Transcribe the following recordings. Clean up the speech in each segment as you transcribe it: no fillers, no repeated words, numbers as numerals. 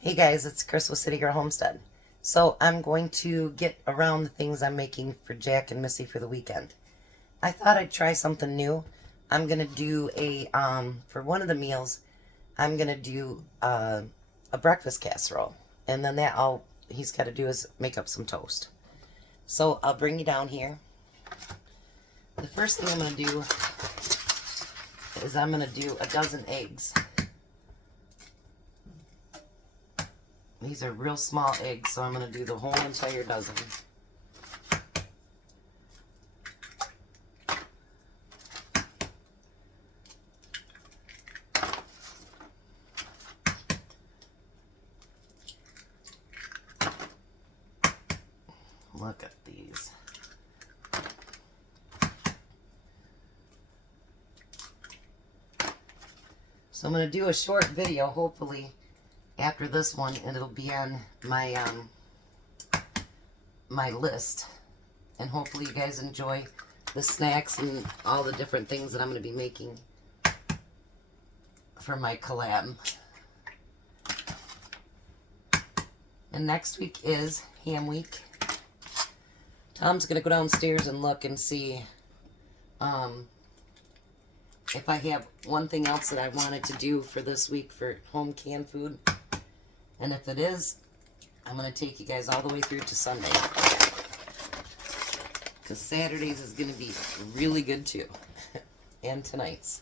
Hey guys, it's Chris with City Girl Homestead. So I'm going to get around the things I'm making for Jack and Missy for the weekend. I thought I'd try something new. I'm gonna do for one of the meals, I'm gonna do a breakfast casserole, and then he's got to do is make up some toast. So I'll bring you down here. The first thing I'm gonna do is I'm gonna do a dozen eggs. These are real small eggs, so I'm going to do the whole entire dozen. Look at these. So I'm going to do a short video, hopefully, after this one, and it'll be on my my list, and hopefully you guys enjoy the snacks and all the different things that I'm going to be making for my collab. And next week is ham week. Tom's going to go downstairs and look and see if I have one thing else that I wanted to do for this week for home canned food. And if it is, I'm going to take you guys all the way through to Sunday. Because Saturdays is going to be really good too. And tonight's.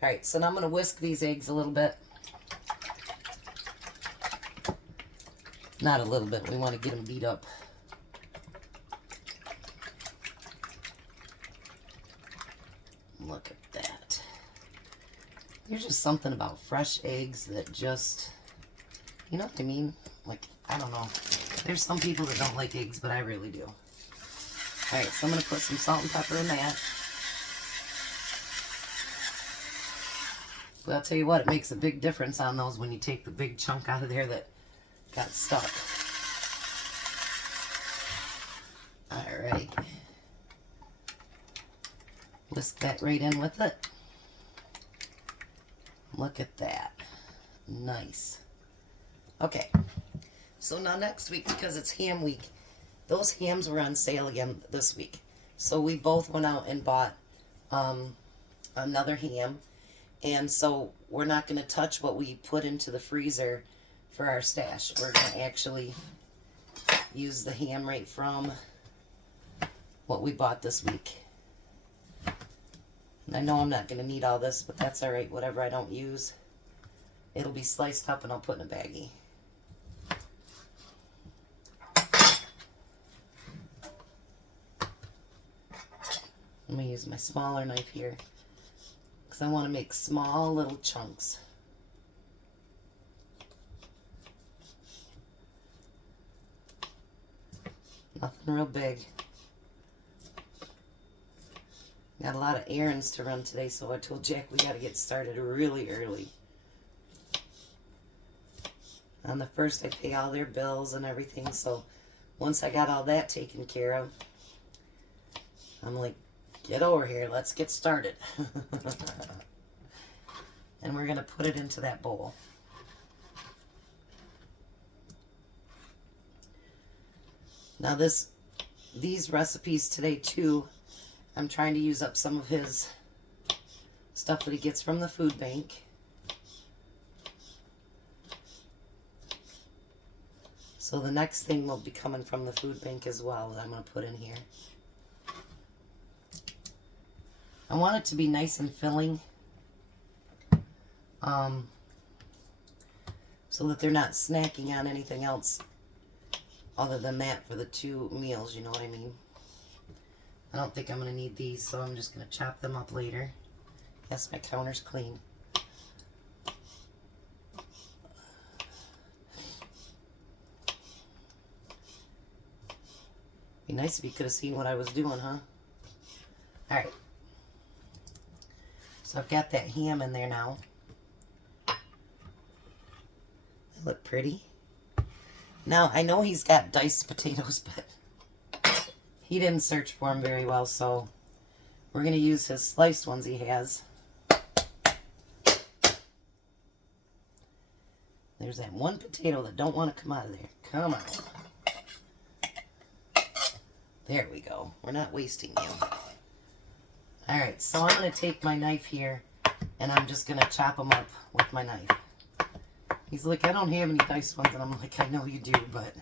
Alright, so now I'm going to whisk these eggs a little bit. Not a little bit, we want to get them beat up. Look at that. There's just something about fresh eggs that just... You know what I mean? Like, I don't know. There's some people that don't like eggs, but I really do. Alright, so I'm going to put some salt and pepper in that. But I'll tell you what, it makes a big difference on those when you take the big chunk out of there that got stuck. Alright. Whisk that right in with it. Look at that. Nice. Okay, so now next week, because it's ham week, those hams were on sale again this week. So we both went out and bought another ham. And so we're not going to touch what we put into the freezer for our stash. We're going to actually use the ham right from what we bought this week. And I know I'm not going to need all this, but that's alright. Whatever I don't use, it'll be sliced up and I'll put in a baggie. I'm going to use my smaller knife here because I want to make small little chunks. Nothing real big. Got a lot of errands to run today, so I told Jack we got to get started really early. On the first, I pay all their bills and everything, so once I got all that taken care of, I'm like, get over here, let's get started. And we're going to put it into that bowl. Now these recipes today too, I'm trying to use up some of his stuff that he gets from the food bank. So the next thing will be coming from the food bank as well that I'm going to put in here. I want it to be nice and filling, so that they're not snacking on anything else other than that for the 2 meals, you know what I mean? I don't think I'm going to need these, so I'm just going to chop them up later. Yes, my counter's clean. Be nice if you could have seen what I was doing, huh? Alright. So I've got that ham in there now. They look pretty. Now, I know he's got diced potatoes, but he didn't search for them very well, so we're going to use his sliced ones he has. They're There's that one potato that don't want to come out of there. Come on. There we go. We're not wasting you. Alright, so I'm going to take my knife here, and I'm just going to chop them up with my knife. He's like, I don't have any nice ones, and I'm like, I know you do, but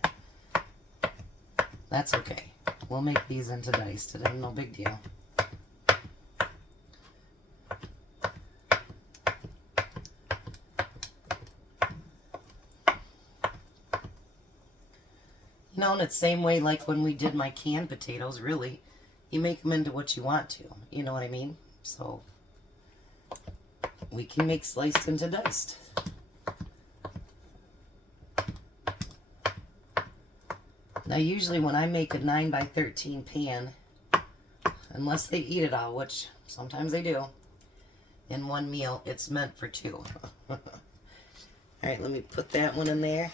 that's okay. We'll make these into dice today, no big deal. You know, and it's the same way like when we did my canned potatoes, really. You make them into what you want to. You know what I mean? So, we can make sliced into diced. Now, usually when I make a 9 by 13 pan, unless they eat it all, which sometimes they do, in one meal, it's meant for 2. Alright, let me put that one in there.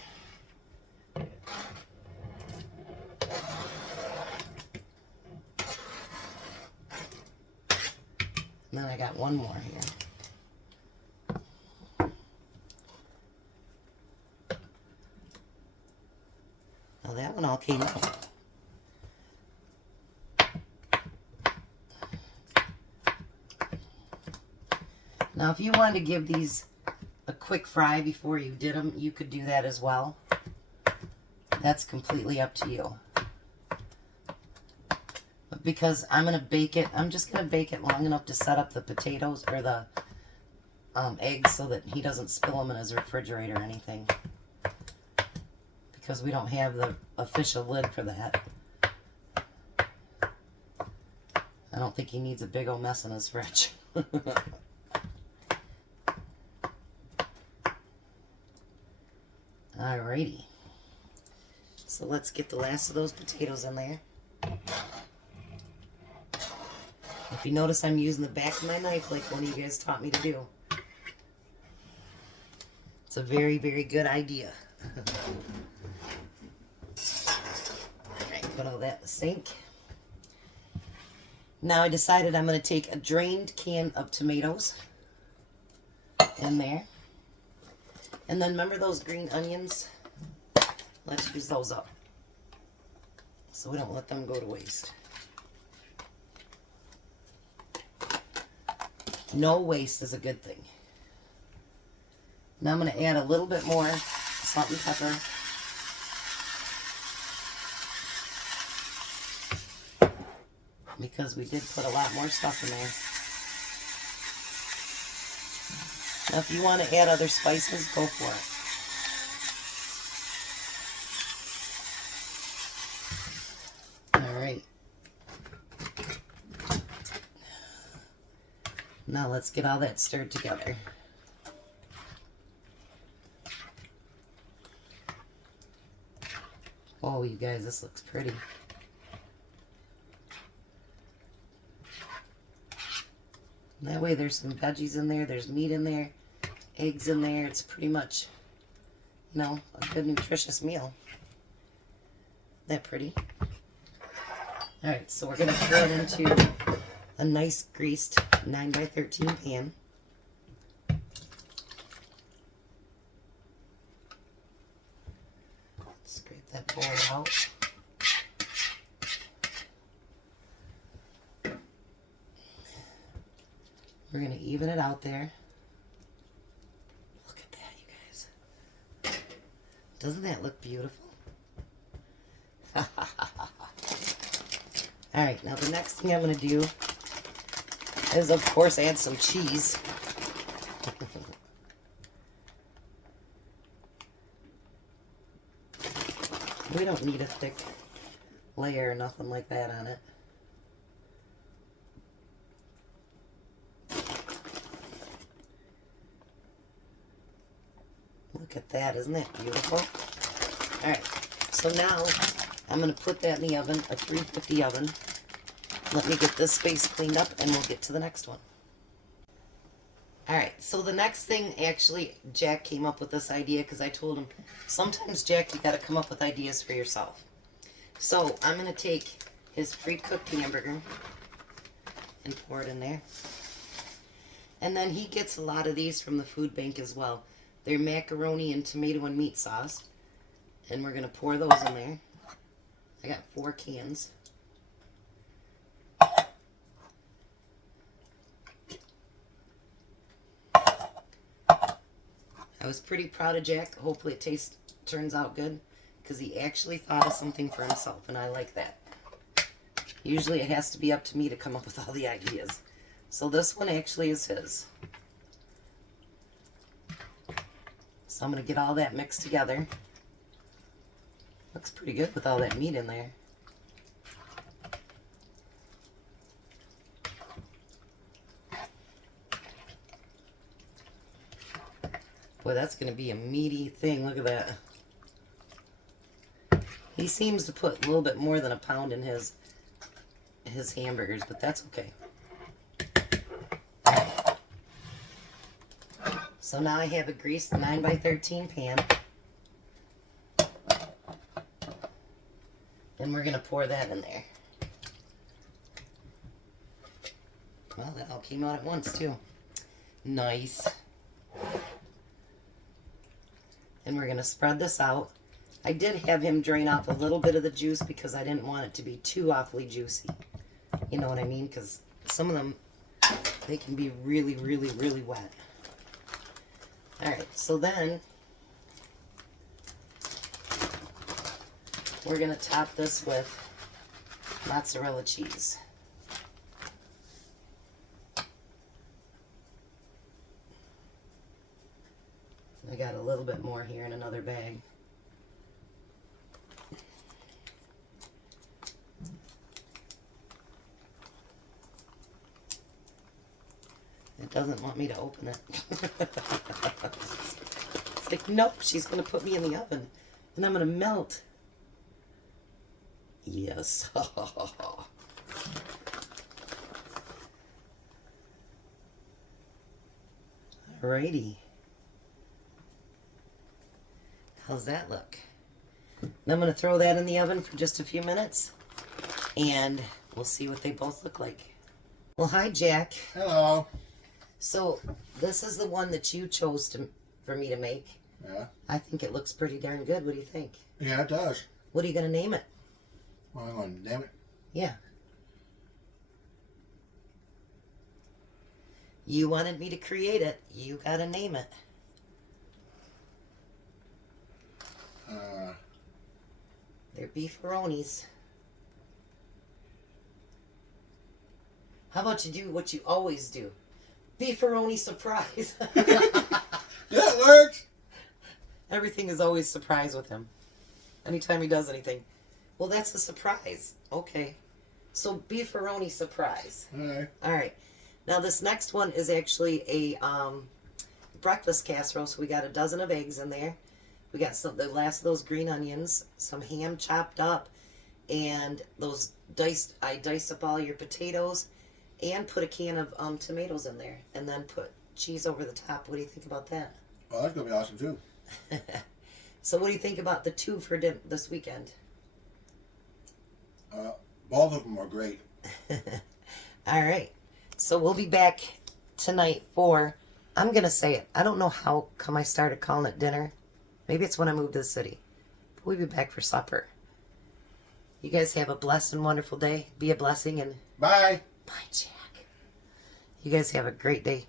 And then I got one more here. Now that one all came out. Now if you wanted to give these a quick fry before you did them, you could do that as well. That's completely up to you. Because I'm going to bake it, I'm just going to bake it long enough to set up the potatoes or the eggs so that he doesn't spill them in his refrigerator or anything. Because we don't have the official lid for that. I don't think he needs a big old mess in his fridge. Alrighty. So let's get the last of those potatoes in there. If you notice, I'm using the back of my knife like one of you guys taught me to do. It's a very, very good idea. Alright, put all that in the sink. Now I decided I'm going to take a drained can of tomatoes in there. And then remember those green onions? Let's use those up, so we don't let them go to waste. No waste is a good thing. Now I'm going to add a little bit more salt and pepper. Because we did put a lot more stuff in there. Now if you want to add other spices, go for it. Alright. Now let's get all that stirred together. Oh, you guys, this looks pretty. That way there's some veggies in there, there's meat in there, eggs in there. It's pretty much, you know, a good nutritious meal. Isn't that pretty? Alright, so we're going to throw it into a nice greased 9 by 13 pan. Scrape that bowl out. We're going to even it out there. Look at that, you guys. Doesn't that look beautiful? Alright, now the next thing I'm going to do is, of course, add some cheese. We don't need a thick layer or nothing like that on it. Look at that, isn't that beautiful? Alright, so now I'm going to put that in the oven, a 350 oven. Let me get this space cleaned up and we'll get to the next one. Alright, so the next thing, actually, Jack came up with this idea because I told him, sometimes, Jack, you got to come up with ideas for yourself. So I'm going to take his pre-cooked hamburger and pour it in there. And then he gets a lot of these from the food bank as well. They're macaroni and tomato and meat sauce. And we're going to pour those in there. I got 4 cans. I was pretty proud of Jack. Hopefully it turns out good, because he actually thought of something for himself, and I like that. Usually it has to be up to me to come up with all the ideas. So this one actually is his. So I'm going to get all that mixed together. Looks pretty good with all that meat in there. Boy, that's going to be a meaty thing. Look at that. He seems to put a little bit more than a pound in his hamburgers, but that's okay. So now I have a greased 9x13 pan. And we're going to pour that in there. Well, that all came out at once, too. Nice. And we're going to spread this out. I did have him drain off a little bit of the juice because I didn't want it to be too awfully juicy. You know what I mean? Because some of them, they can be really, really, really wet. Alright, so then we're going to top this with mozzarella cheese. I got a little bit more here in another bag. It doesn't want me to open it. It's like, nope, she's going to put me in the oven and I'm going to melt. Yes. Alrighty. How's that look? And I'm going to throw that in the oven for just a few minutes and we'll see what they both look like. Well, hi, Jack. Hello. So, this is the one that you chose for me to make. Yeah. I think it looks pretty darn good. What do you think? Yeah, it does. What are you going to name it? Well, I'm going to name it. Yeah. You wanted me to create it. You got to name it. They're beefaronis. How about you do what you always do? Beefaroni surprise. That works. Everything is always surprise with him. Anytime he does anything. Well, that's a surprise. Okay. So, beefaroni surprise. All right. All right. Now, this next one is actually a breakfast casserole. So, we got a dozen of eggs in there. We got the last of those green onions, some ham chopped up, and those I diced up all your potatoes, and put a can of tomatoes in there, and then put cheese over the top. What do you think about that? Well, that's going to be awesome, too. So what do you think about the 2 for this weekend? Both of them are great. All right. So we'll be back tonight for, I'm going to say it. I don't know how come I started calling it dinner. Maybe it's when I moved to the city. But we'll be back for supper. You guys have a blessed and wonderful day. Be a blessing and Bye. bye, Jack. You guys have a great day.